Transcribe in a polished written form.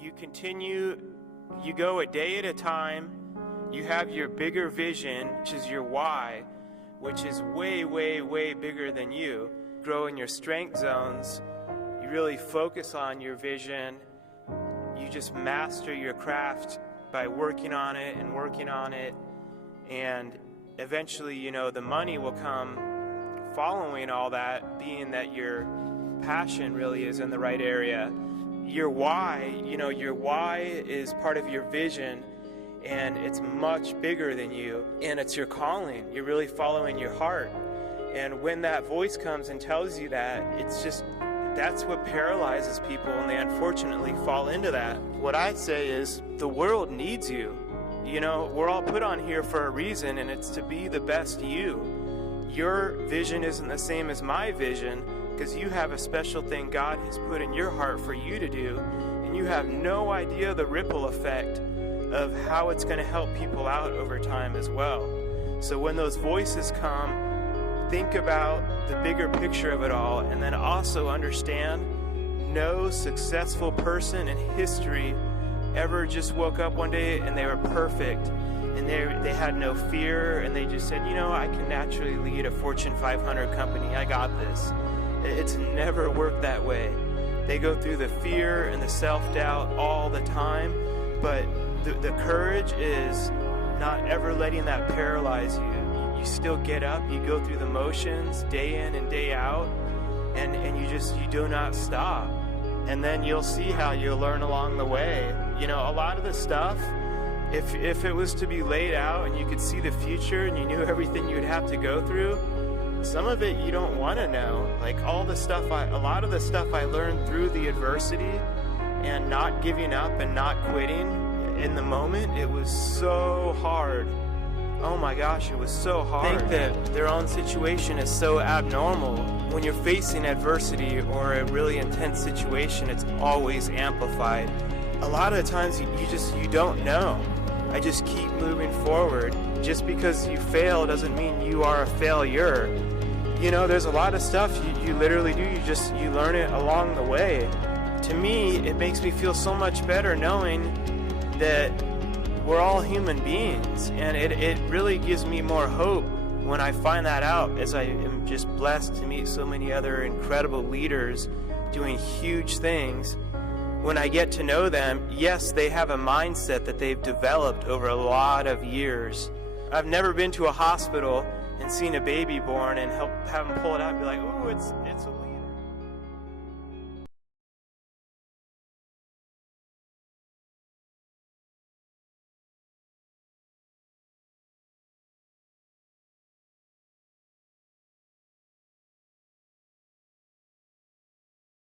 you continue, you go a day at a time, you have your bigger vision, which is your why, which is way, way, way bigger than you. Grow in your strength zones, you really focus on your vision, you just master your craft by working on it, and eventually, you know, the money will come following all that, being that your passion really is in the right area. Your why, you know, your why is part of your vision, and it's much bigger than you, and it's your calling. You're really following your heart. And when that voice comes and tells you that, it's just, that's what paralyzes people, and they unfortunately fall into that. What I say is, the world needs you. You know, we're all put on here for a reason, and it's to be the best you. Your vision isn't the same as my vision, because you have a special thing God has put in your heart for you to do, and you have no idea the ripple effect of how it's going to help people out over time as well. So when those voices come, think about the bigger picture of it all, and then also understand no successful person in history ever just woke up one day and they were perfect, and they had no fear, and they just said, you know, I can naturally lead a Fortune 500 company, I got this. It's never worked that way. They go through the fear and the self-doubt all the time, but the courage is not ever letting that paralyze you. You still get up, you go through the motions day in and day out, and you do not stop. And then you'll see how you'll learn along the way. You know, a lot of the stuff, if it was to be laid out and you could see the future and you knew everything you would have to go through, some of it you don't want to know. Like a lot of the stuff I learned through the adversity and not giving up and not quitting in the moment, it was so hard. Oh my gosh, it was so hard. I think that their own situation is so abnormal. When you're facing adversity or a really intense situation, it's always amplified. A lot of the times you don't know. I just keep moving forward. Just because you fail doesn't mean you are a failure. You know, there's a lot of stuff you literally do, you learn it along the way. To me, it makes me feel so much better knowing that we're all human beings, and it really gives me more hope when I find that out, as I am just blessed to meet so many other incredible leaders doing huge things. When I get to know them, yes, they have a mindset that they've developed over a lot of years. I've never been to a hospital and seen a baby born and have them pull it out and be like, oh, it's